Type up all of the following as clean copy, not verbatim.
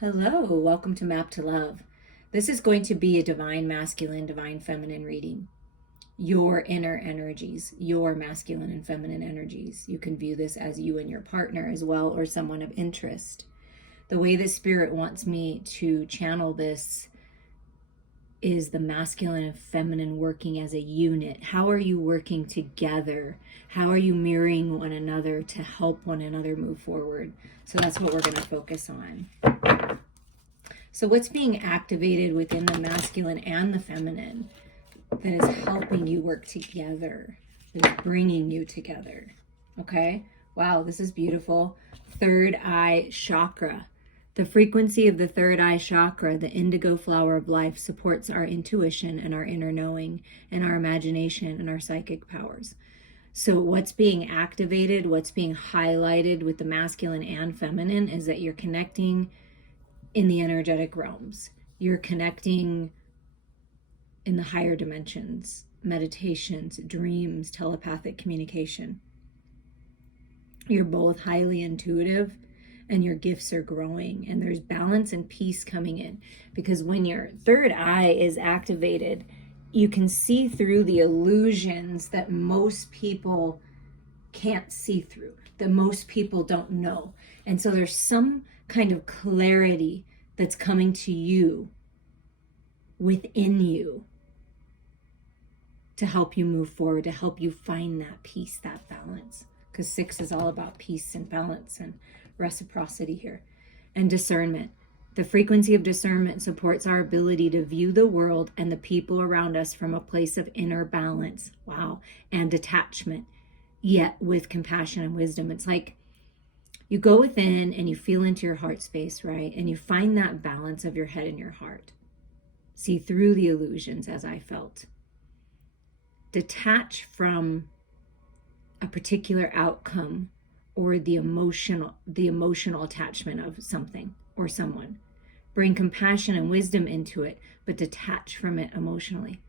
Hello, welcome to Map to Love. This is going to be a divine masculine, divine feminine reading. Your inner energies, your masculine and feminine energies. You can view this as you and your partner as well, or someone of interest. The way the Spirit wants me to channel this is the masculine and feminine working as a unit. How are you working together? How are you mirroring one another to help one another move forward? So that's what we're going to focus on. So what's being activated within the masculine and the feminine that is helping you work together, that is bringing you together? Okay? Wow, this is beautiful. Third eye chakra. The frequency of the third eye chakra, the indigo flower of life, supports our intuition and our inner knowing and our imagination and our psychic powers. So what's being activated, what's being highlighted with the masculine and feminine is that you're connecting in the energetic realms. You're connecting in the higher dimensions, meditations, dreams, telepathic communication. You're both highly intuitive and your gifts are growing, and there's balance and peace coming in, because when your third eye is activated, you can see through the illusions that most people can't see through, that most people don't know. And so there's some kind of clarity that's coming to you within you to help you move forward, to help you find that peace, that balance. Because 6 is all about peace and balance and reciprocity here. And discernment. The frequency of discernment supports our ability to view the world and the people around us from a place of inner balance. Wow. And detachment, yet with compassion and wisdom. It's like you go within and you feel into your heart space, right? And you find that balance of your head and your heart. See through the illusions, as I felt. Detach from a particular outcome or the emotional attachment of something or someone. Bring compassion and wisdom into it, but detach from it emotionally.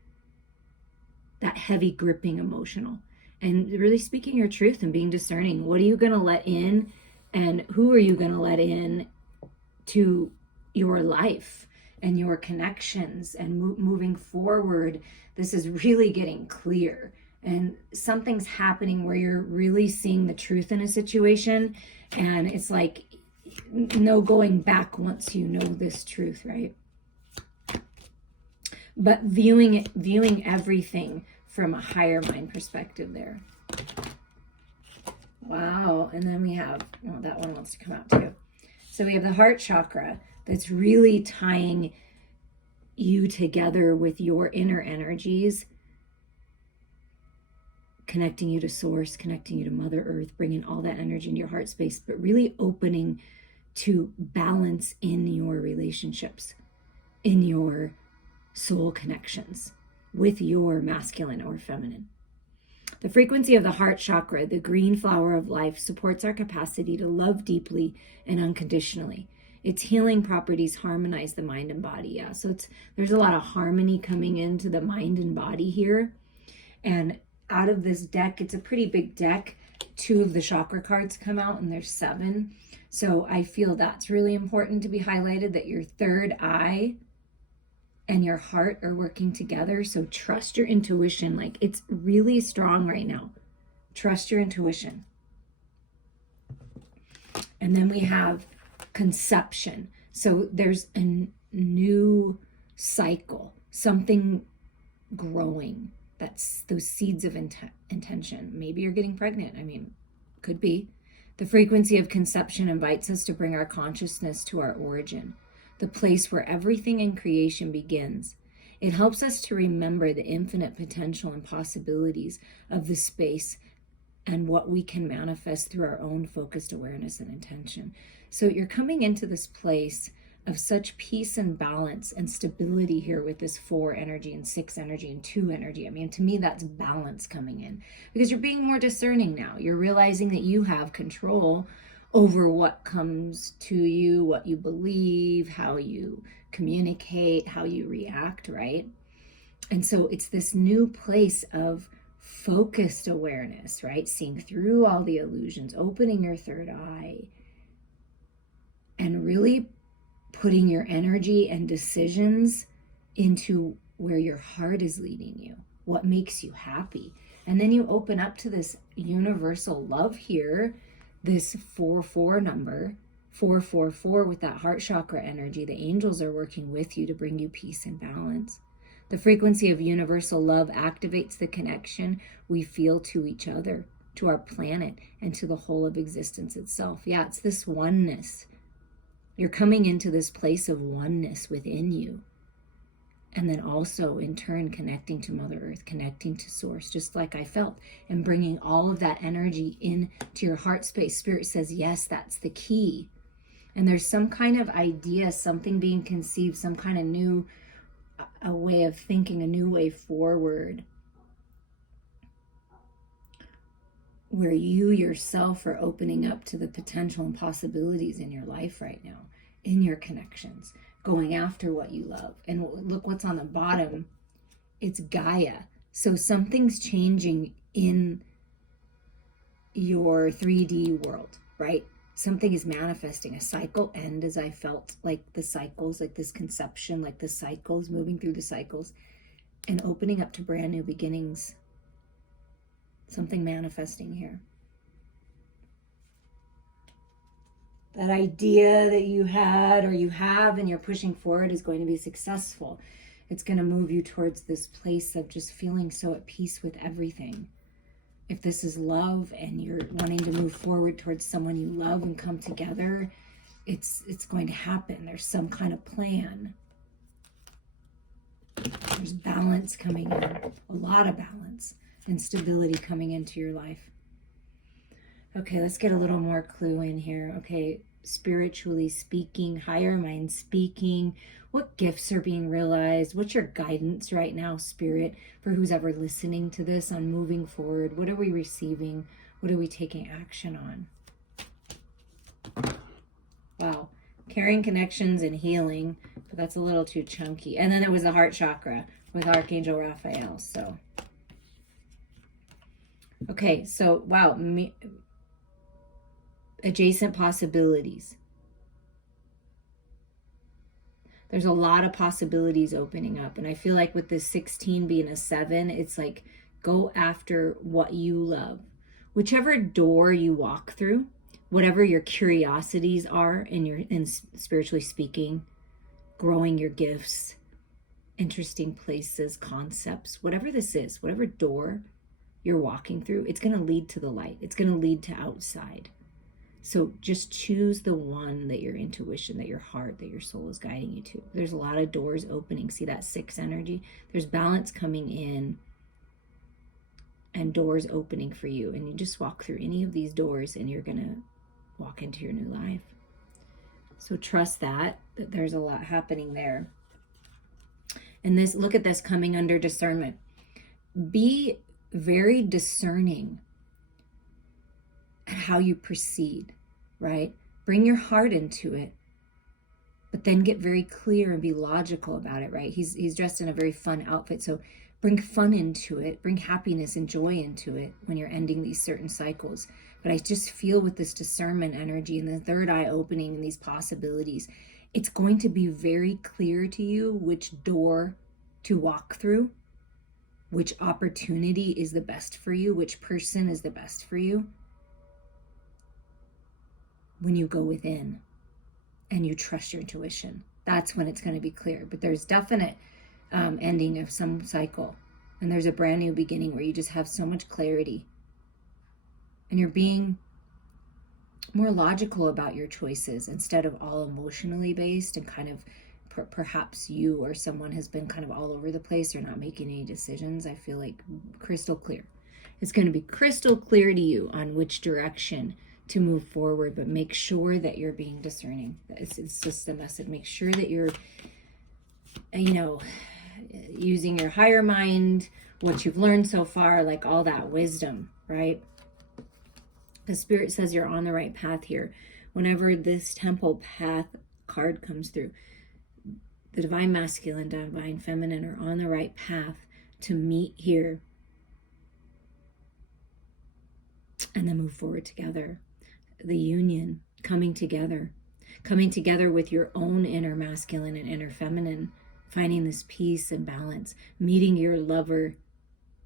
That heavy gripping emotional. And really speaking your truth and being discerning. What are you going to let in, and who are you going to let in to your life and your connections and moving forward? This is really getting clear. And something's happening where you're really seeing the truth in a situation, and it's like no going back once you know this truth, right? But viewing everything from a higher mind perspective there. Wow. And then we have, oh, that one wants to come out too. So we have the heart chakra that's really tying you together with your inner energies, connecting you to source, connecting you to Mother Earth, bringing all that energy into your heart space, but really opening to balance in your relationships, in your soul connections with your masculine or feminine. The frequency of the heart chakra, the green flower of life, supports our capacity to love deeply and unconditionally. Its healing properties harmonize the mind and body. Yeah, so there's a lot of harmony coming into the mind and body here. And out of this deck, it's a pretty big deck. 2 of the chakra cards come out, and there's 7. So I feel that's really important to be highlighted, that your third eye and your heart are working together. So trust your intuition. Like, it's really strong right now. Trust your intuition. And then we have conception. So there's a new cycle, something growing. That's those seeds of intention. Maybe you're getting pregnant. I mean, could be. The frequency of conception invites us to bring our consciousness to our origin, the place where everything in creation begins. It helps us to remember the infinite potential and possibilities of the space and what we can manifest through our own focused awareness and intention. So you're coming into this place of such peace and balance and stability here with this 4 energy and 6 energy and 2 energy. I mean, to me, that's balance coming in, because you're being more discerning now. You're realizing that you have control over what comes to you, what you believe, how you communicate, how you react, right? And so it's this new place of focused awareness, right? Seeing through all the illusions, opening your third eye, and really putting your energy and decisions into where your heart is leading you, what makes you happy. And then you open up to this universal love here, this 4-4 number, 444 with that heart chakra energy. The angels are working with you to bring you peace and balance. The frequency of universal love activates the connection we feel to each other, to our planet, and to the whole of existence itself. Yeah, it's this oneness. You're coming into this place of oneness within you. And then also, in turn, connecting to Mother Earth, connecting to Source, just like I felt, and bringing all of that energy into your heart space. Spirit says, yes, that's the key. And there's some kind of idea, something being conceived, some kind of new a way of thinking, a new way forward, where you yourself are opening up to the potential and possibilities in your life right now, in your connections, going after what you love. And look what's on the bottom. It's Gaia. So something's changing in your 3D world, right? Something is manifesting, a cycle end, as I felt like the cycles, like this conception, like the cycles, moving through the cycles and opening up to brand new beginnings. Something manifesting here. That idea that you had or you have and you're pushing forward is going to be successful. It's going to move you towards this place of just feeling so at peace with everything. If this is love and you're wanting to move forward towards someone you love and come together, it's going to happen. There's some kind of plan. There's balance coming in, a lot of balance and stability coming into your life. Okay, let's get a little more clue in here. Okay, spiritually speaking, higher mind speaking, what gifts are being realized? What's your guidance right now, Spirit, for who's ever listening to this on moving forward? What are we receiving? What are we taking action on? Wow, caring connections and healing, but that's a little too chunky. And then there was the heart chakra with Archangel Raphael. So, okay, so wow, adjacent possibilities. There's a lot of possibilities opening up. And I feel like with this 16 being a 7, it's like go after what you love. Whichever door you walk through, whatever your curiosities are in spiritually speaking, growing your gifts, interesting places, concepts, whatever this is, whatever door you're walking through, it's going to lead to the light. It's going to lead to outside. So just choose the one that your intuition, that your heart, that your soul is guiding you to. There's a lot of doors opening. See that 6 energy? There's balance coming in and doors opening for you. And you just walk through any of these doors and you're going to walk into your new life. So trust that there's a lot happening there. And this, look at this coming under discernment. Be very discerning at how you proceed, right? Bring your heart into it, but then get very clear and be logical about it, right? He's dressed in a very fun outfit, so bring fun into it, bring happiness and joy into it when you're ending these certain cycles. But I just feel with this discernment energy and the third eye opening and these possibilities, it's going to be very clear to you which door to walk through, which opportunity is the best for you, which person is the best for you. When you go within and you trust your intuition, that's when it's going to be clear. But there's definite ending of some cycle, and there's a brand new beginning where you just have so much clarity and you're being more logical about your choices instead of all emotionally based and kind of perhaps you or someone has been kind of all over the place or not making any decisions. I feel like crystal clear. It's going to be crystal clear to you on which direction to move forward, but make sure that you're being discerning. It's just the message. Make sure that you're, using your higher mind, what you've learned so far, like all that wisdom, right? The Spirit says you're on the right path here. Whenever this temple path card comes through, the divine masculine, divine feminine are on the right path to meet here and then move forward together. The union, coming together. coming together with your own inner masculine and inner feminine, finding this peace and balance, meeting your lover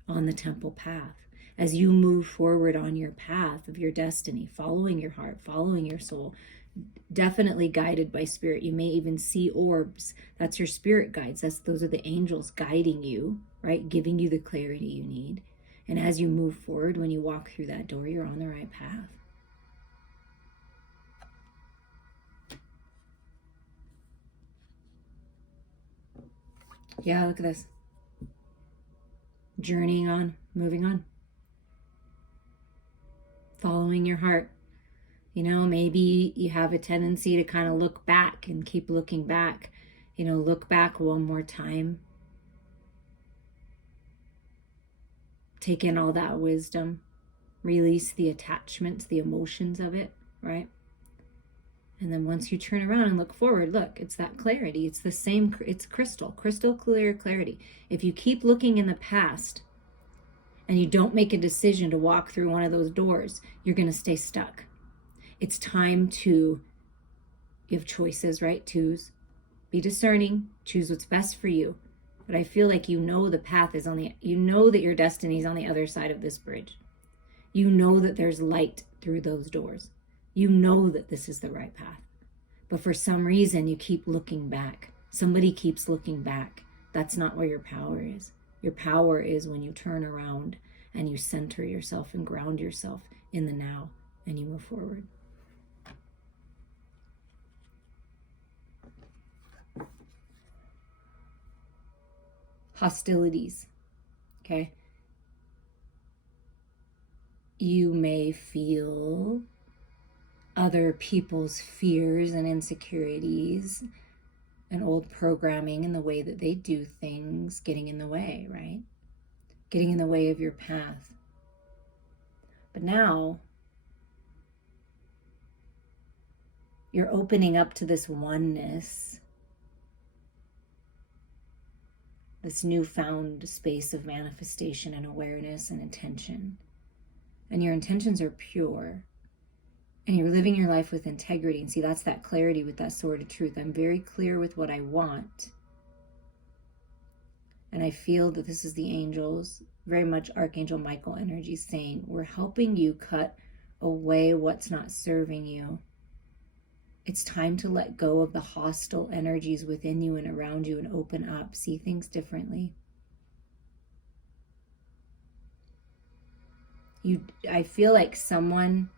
on the temple path. As you move forward on your path of your destiny, following your heart, following your soul, definitely guided by spirit. You may even see orbs. That's your spirit guides. Those are the angels guiding you, right? Giving you the clarity you need. And as you move forward, when you walk through that door, you're on the right path. Yeah, look at this. Journeying on, moving on. Following your heart. You know, maybe you have a tendency to kind of look back and keep looking back. You know, look back one more time. Take in all that wisdom. Release the attachments, the emotions of it, right? And then once you turn around and look forward, look, it's that clarity. It's the same, it's crystal clear clarity. If you keep looking in the past and you don't make a decision to walk through one of those doors, you're going to stay stuck. It's time to give choices, right? Choose. Be discerning. Choose what's best for you. But I feel like you know the path is you know that your destiny is on the other side of this bridge. You know that there's light through those doors. You know that this is the right path. But for some reason, you keep looking back. Somebody keeps looking back. That's not where your power is. Your power is when you turn around and you center yourself and ground yourself in the now and you move forward. Hostilities, okay? You may feel other people's fears and insecurities and old programming and the way that they do things getting in the way, right? Getting in the way of your path. But now you're opening up to this oneness, this newfound space of manifestation and awareness and intention. And your intentions are pure. And you're living your life with integrity. And see, that's that clarity with that sword of truth. I'm very clear with what I want. And I feel that this is the angels, very much Archangel Michael energy saying, we're helping you cut away what's not serving you. It's time to let go of the hostile energies within you and around you and open up, see things differently. I feel like someone,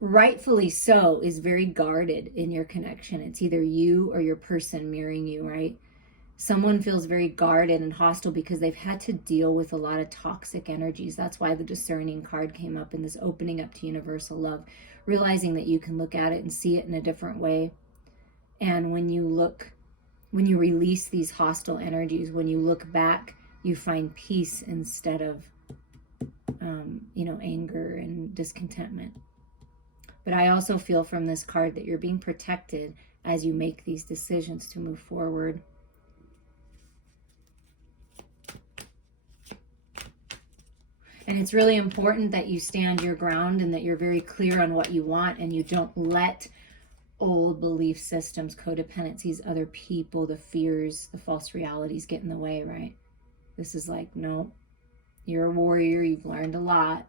rightfully so, is very guarded in your connection. It's either you or your person mirroring you, right? Someone feels very guarded and hostile because they've had to deal with a lot of toxic energies. That's why the discerning card came up in this opening up to universal love, realizing that you can look at it and see it in a different way. And when you release these hostile energies, when you look back, you find peace instead of anger and discontentment. But I also feel from this card that you're being protected as you make these decisions to move forward. And it's really important that you stand your ground and that you're very clear on what you want and you don't let old belief systems, codependencies, other people, the fears, the false realities get in the way, right? This is like, no, you're a warrior. You've learned a lot.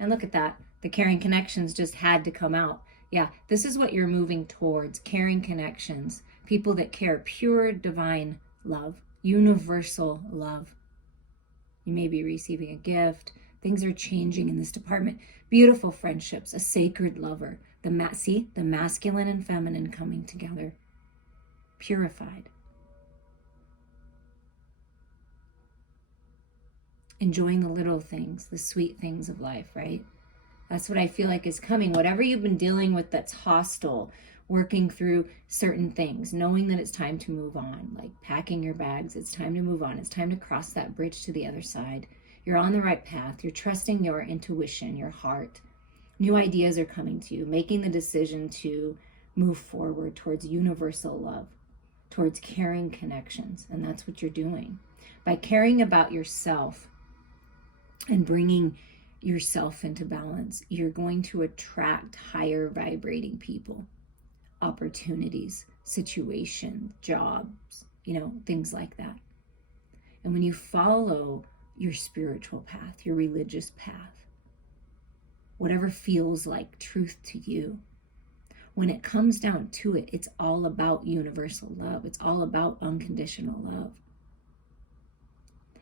And look at that. The caring connections just had to come out. Yeah, this is what you're moving towards. Caring connections. People that care. Pure divine love. Universal love. You may be receiving a gift. Things are changing in this department. Beautiful friendships. A sacred lover. The masculine and feminine coming together. Purified. Enjoying the little things, the sweet things of life, right? That's what I feel like is coming. Whatever you've been dealing with that's hostile, working through certain things, knowing that it's time to move on, like packing your bags, it's time to move on. It's time to cross that bridge to the other side. You're on the right path. You're trusting your intuition, your heart. New ideas are coming to you, making the decision to move forward towards universal love, towards caring connections. And that's what you're doing. By caring about yourself and bringing yourself into balance, you're going to attract higher vibrating people, opportunities, situations, jobs, things like that. And when you follow your spiritual path, your religious path, whatever feels like truth to you, when it comes down to it, it's all about universal love. It's all about unconditional love.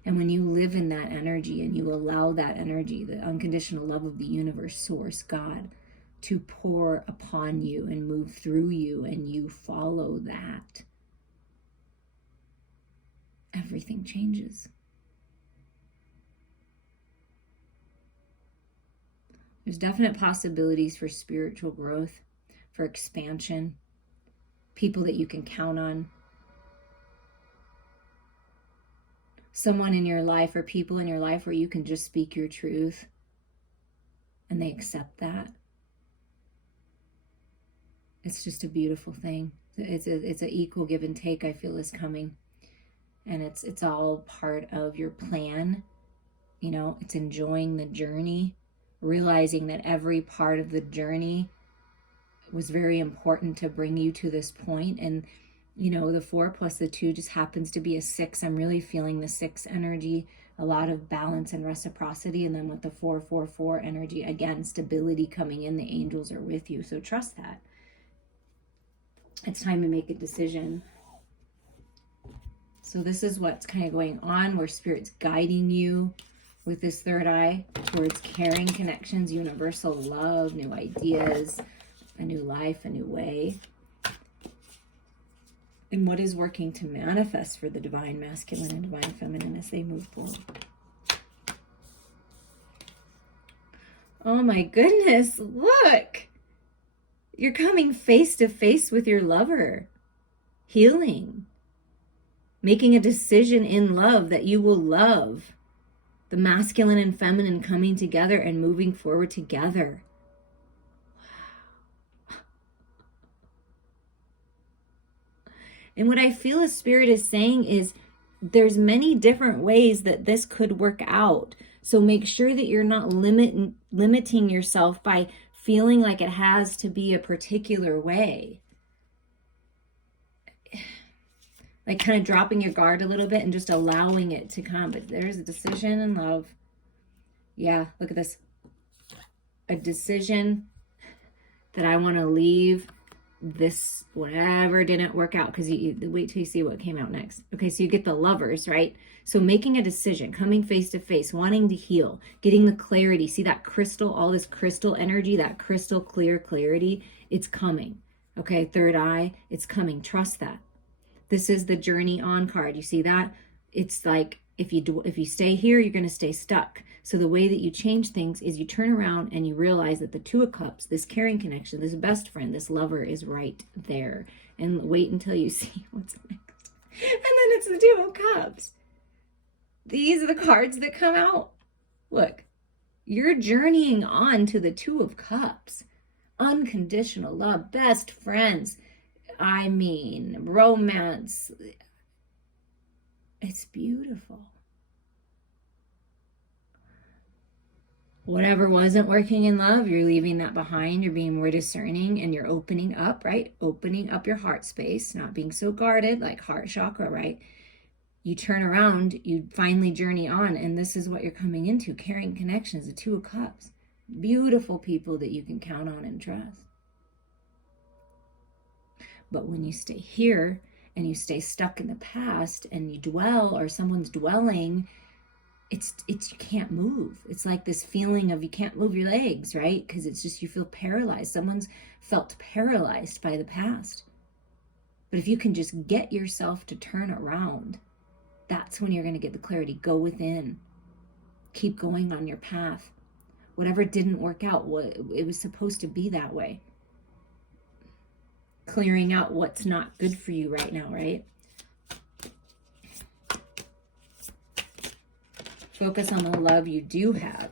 And when you live in that energy and you allow that energy, the unconditional love of the universe, source, God, to pour upon you and move through you, and you follow that, everything changes. There's definite possibilities for spiritual growth, for expansion, people that you can count on. Someone in your life or people in your life where you can just speak your truth and they accept that. It's just a beautiful thing. It's an equal give and take, I feel, is coming. And it's all part of your plan. It's enjoying the journey, realizing that every part of the journey was very important to bring you to this point. And the 4 plus the 2 just happens to be a 6. I'm really feeling the 6 energy, a lot of balance and reciprocity. And then with the 4 energy, again, stability coming in. The angels are with you. So trust that. It's time to make a decision. So this is what's kind of going on, where Spirit's guiding you with this third eye towards caring connections, universal love, new ideas, a new life, a new way. And what is working to manifest for the divine masculine and divine feminine as they move forward. Oh my goodness, look! You're coming face to face with your lover. Healing. Making a decision in love that you will love. The masculine and feminine coming together and moving forward together. And what I feel as Spirit is saying is there's many different ways that this could work out. So make sure that you're not limiting yourself by feeling like it has to be a particular way. Like kind of dropping your guard a little bit and just allowing it to come. But there's a decision in love. Yeah, look at this. A decision that I want to leave this, whatever didn't work out, because you wait till you see what came out next. Okay, so you get the lovers, right? So making a decision, coming face to face, wanting to heal, getting the clarity. See that crystal, all this crystal energy, that crystal clear clarity, it's coming. Okay, third eye, it's coming. Trust that. This is the journey on card. You see that? It's like if you stay here, you're going to stay stuck. So the way that you change things is you turn around and you realize that the 2 of Cups, this caring connection, this best friend, this lover is right there. And wait until you see what's next. And then it's the 2 of Cups. These are the cards that come out. Look, you're journeying on to the 2 of Cups. Unconditional love, best friends. I mean, romance. It's beautiful. Whatever wasn't working in love, you're leaving that behind. You're being more discerning and you're opening up, right? Opening up your heart space, not being so guarded, like heart chakra, right? You turn around, you finally journey on, and this is what you're coming into. Caring connections, the 2 of Cups. Beautiful people that you can count on and trust. But when you stay here and you stay stuck in the past and you dwell, or someone's dwelling, it's you can't move. It's like this feeling of you can't move your legs, right? Because it's just you feel paralyzed. Someone's felt paralyzed by the past. But if you can just get yourself to turn around, that's when you're going to get the clarity. Go within. Keep going on your path. Whatever didn't work out, it was supposed to be that way. Clearing out what's not good for you right now, right? Focus on the love you do have.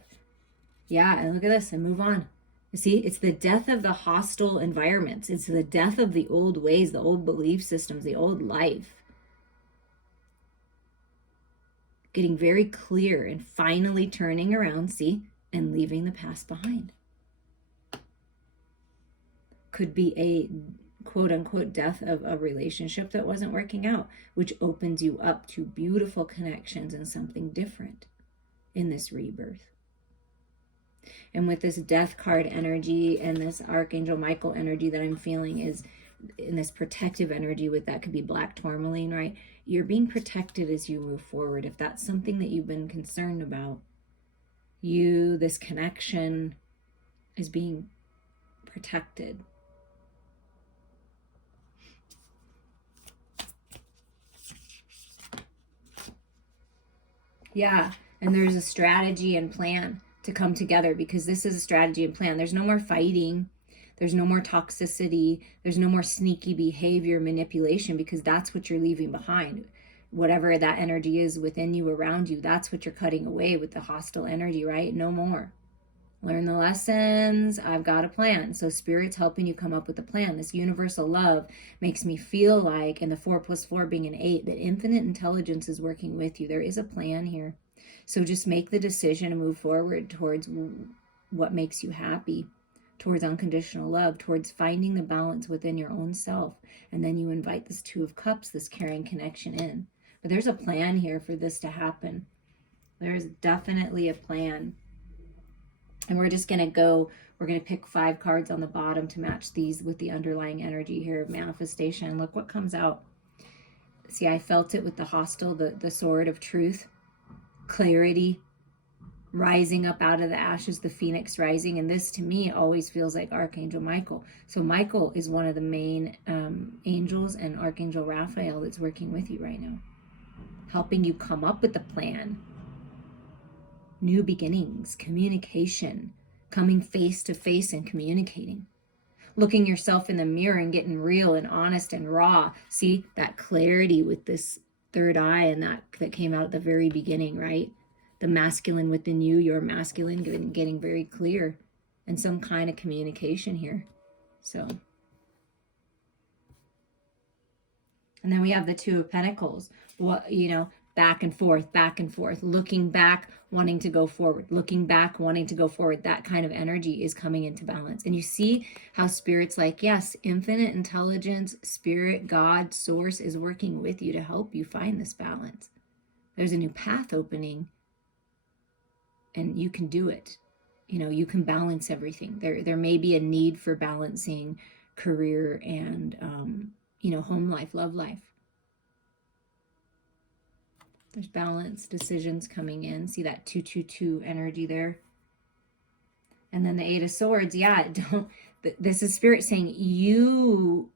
Yeah, and look at this and move on. You see, it's the death of the hostile environments. It's the death of the old ways, the old belief systems, the old life. Getting very clear and finally turning around. See, and leaving the past behind. Could be a quote unquote death of a relationship that wasn't working out, which opens you up to beautiful connections and something different in this rebirth. And with this death card energy and this Archangel Michael energy that I'm feeling is in this protective energy with that could be black tourmaline, right? You're being protected as you move forward. If that's something that you've been concerned about, this connection is being protected. Yeah, and there's a strategy and plan to come together because this is a strategy and plan. There's no more fighting. There's no more toxicity. There's no more sneaky behavior, manipulation, because that's what you're leaving behind. Whatever that energy is within you, around you, that's what you're cutting away with the hostile energy, right? No more. Learn the lessons. I've got a plan. So Spirit's helping you come up with a plan. This universal love makes me feel like, and the 4 + 4 being an 8, that infinite intelligence is working with you. There is a plan here. So just make the decision to move forward towards what makes you happy, towards unconditional love, towards finding the balance within your own self. And then you invite this 2 of Cups, this caring connection in. But there's a plan here for this to happen. There's definitely a plan. And we're just going to pick 5 cards on the bottom to match these with the underlying energy here of manifestation. Look what comes out. See, I felt it with the hostile, the sword of truth, clarity, rising up out of the ashes, the phoenix rising. And this to me always feels like Archangel Michael. So Michael is one of the main angels, and Archangel Raphael that's working with you right now, helping you come up with a plan. New beginnings, communication, coming face to face and communicating. Looking yourself in the mirror and getting real and honest and raw. See that clarity with this third eye and that came out at the very beginning, right? The masculine within you, your masculine, getting very clear, and some kind of communication here. So, and then we have the 2 of Pentacles. Back and forth, looking back, wanting to go forward, looking back, wanting to go forward. That kind of energy is coming into balance. And you see how Spirit's like, yes, infinite intelligence, Spirit, God, Source is working with you to help you find this balance. There's a new path opening, and you can do it. You can balance everything. There may be a need for balancing career and, home life, love life. There's balance, decisions coming in. See that 222 energy there. And then the 8 of Swords. Yeah, this is Spirit saying you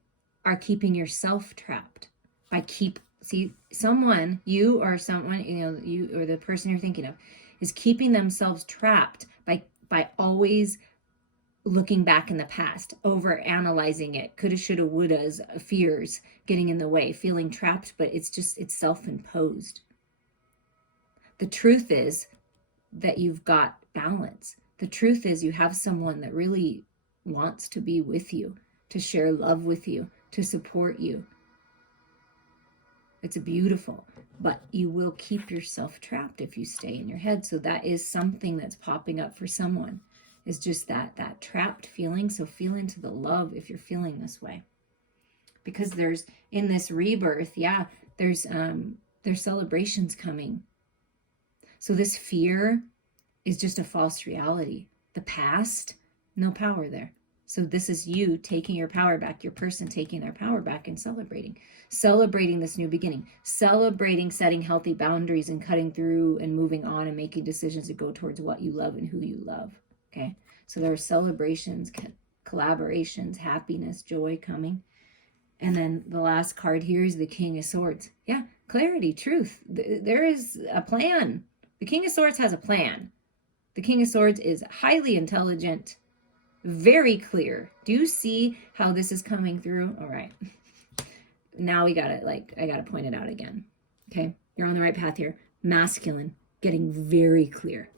are keeping yourself trapped someone, you or someone, you or the person you're thinking of is keeping themselves trapped by always looking back in the past, over analyzing it, coulda, shoulda, wouldas, fears getting in the way, feeling trapped, but it's self-imposed. The truth is that you've got balance. The truth is you have someone that really wants to be with you, to share love with you, to support you. It's beautiful, but you will keep yourself trapped if you stay in your head. So that is something that's popping up for someone, is just that trapped feeling. So feel into the love if you're feeling this way. Because there's, in this rebirth, there's celebrations coming. So this fear is just a false reality. The past, no power there. So this is you taking your power back, your person taking their power back and celebrating this new beginning, celebrating setting healthy boundaries and cutting through and moving on and making decisions to go towards what you love and who you love. Okay. So there are celebrations, collaborations, happiness, joy coming. And then the last card here is the King of Swords. Yeah. Clarity, truth. There is a plan. The King of Swords has a plan. The King of Swords is highly intelligent, very clear. Do you see how this is coming through? All right. Now I gotta point it out again. Okay. You're on the right path here. Masculine, getting very clear.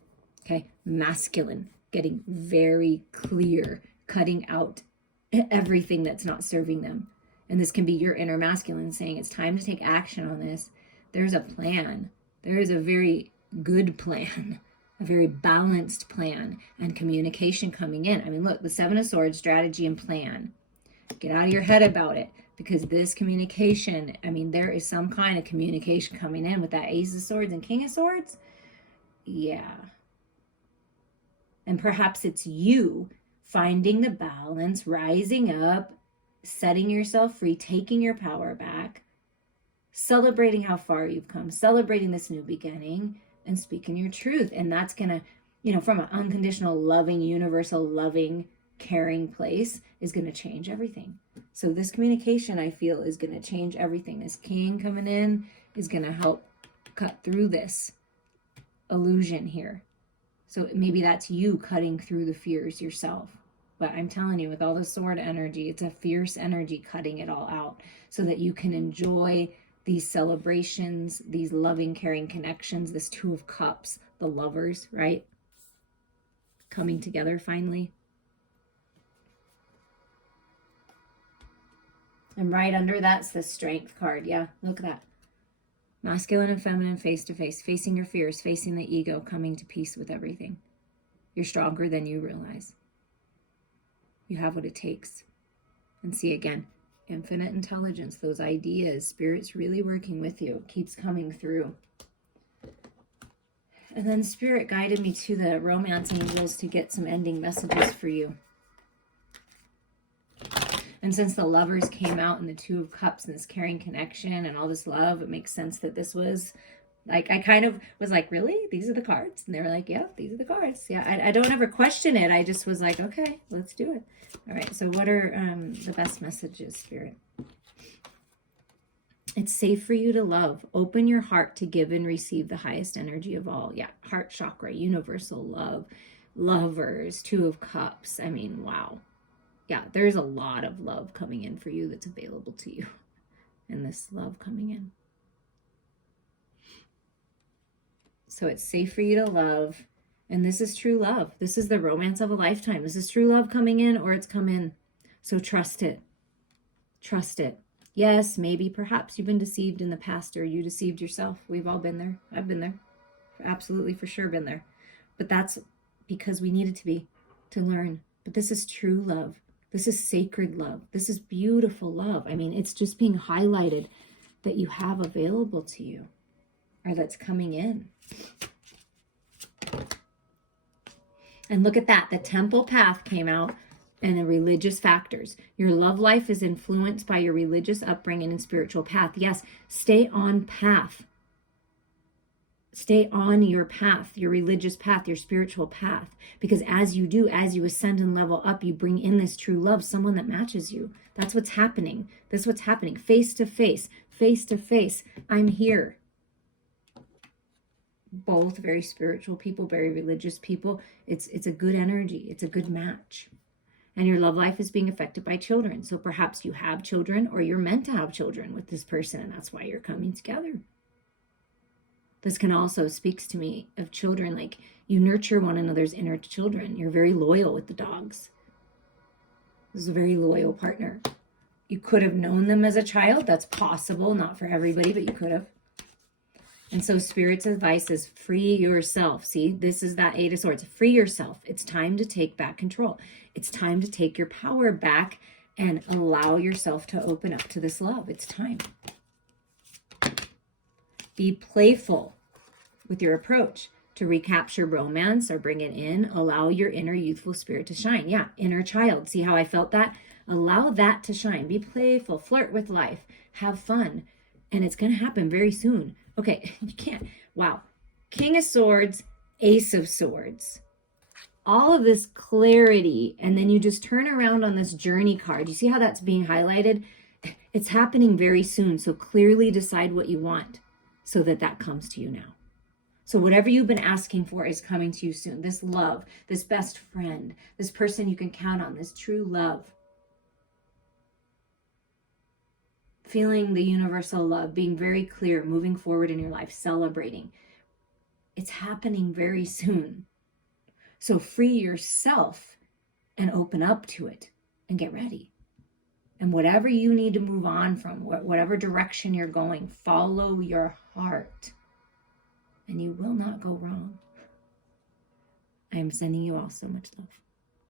Okay. Masculine, getting very clear, cutting out everything that's not serving them. And this can be your inner masculine saying it's time to take action on this. There's a plan. There is a very good plan. a very balanced plan and communication coming in. I mean, look, the Seven of Swords, strategy and plan. Get out of your head about it, because this communication, I mean, there is some kind of communication coming in with that Ace of Swords and King of Swords. Yeah. And perhaps it's you finding the balance, rising up, setting yourself free, taking your power back, celebrating how far you've come, celebrating this new beginning, and speaking your truth. And that's going to, you know, from an unconditional, loving, universal, loving, caring place, is going to change everything. So this communication, I feel, is going to change everything. This king coming in is going to help cut through this illusion here. So maybe that's you cutting through the fears yourself. But I'm telling you, with all the sword energy, it's a fierce energy cutting it all out so that you can enjoy these celebrations, these loving, caring connections, this Two of Cups, the lovers, right? Coming together finally. And right under that's the Strength card. Yeah, look at that. Masculine and feminine face to face, facing your fears, facing the ego, coming to peace with everything. You're stronger than you realize. You have what it takes. And see, again, infinite intelligence, those ideas, Spirit's really working with you, keeps coming through. And then Spirit guided me to the romance angels to get some ending messages for you. And since the lovers came out in the Two of Cups and this caring connection and all this love, it makes sense that this was, like, I kind of was like, really? These are the cards? And they were like, yeah, these are the cards. Yeah, I don't ever question it. I just was like, okay, let's do it. All right, so what are the best messages, Spirit? It's safe for you to love. Open your heart to give and receive the highest energy of all. Yeah, heart chakra, universal love, lovers, Two of Cups. I mean, wow. Yeah, there's a lot of love coming in for you that's available to you. And this love coming in. So it's safe for you to love. And this is true love. This is the romance of a lifetime. This is true love coming in, or it's come in. So trust it. Trust it. Yes, maybe, perhaps you've been deceived in the past, or you deceived yourself. We've all been there. I've been there. Absolutely, for sure been there. But that's because we needed to be, to learn. But this is true love. This is sacred love. This is beautiful love. I mean, it's just being highlighted that you have available to you, or that's coming in. And look at that. The temple path came out, and the religious factors. Your love life is influenced by your religious upbringing and spiritual path. Yes, stay on path. Stay on your path, your religious path, your spiritual path. Because as you do, as you ascend and level up, you bring in this true love, someone that matches you. That's what's happening. That's what's happening. Face to face, face to face. I'm here. Both very spiritual people, very religious people. It's a good energy. It's a good match. And your love life is being affected by children. So perhaps you have children, or you're meant to have children with this person, and that's why you're coming together. This can also speaks to me of children, like you nurture one another's inner children. You're very loyal with the dogs. This is a very loyal partner. You could have known them as a child. That's possible, not for everybody, but you could have. And so Spirit's advice is free yourself. See, this is that Eight of Swords. Free yourself. It's time to take back control. It's time to take your power back and allow yourself to open up to this love. It's time. Be playful with your approach to recapture romance or bring it in. Allow your inner youthful spirit to shine. Yeah, inner child. See how I felt that? Allow that to shine. Be playful. Flirt with life. Have fun. And it's going to happen very soon. Okay, you can't. Wow. King of Swords, Ace of Swords. All of this clarity, and then you just turn around on this journey card. You see how that's being highlighted? It's happening very soon. So clearly decide what you want, so that comes to you now. So whatever you've been asking for is coming to you soon. This love, this best friend, this person you can count on, this true love. Feeling the universal love, being very clear, moving forward in your life, celebrating. It's happening very soon. So free yourself and open up to it and get ready. And whatever you need to move on from, whatever direction you're going, follow your heart. And you will not go wrong. I am sending you all so much love.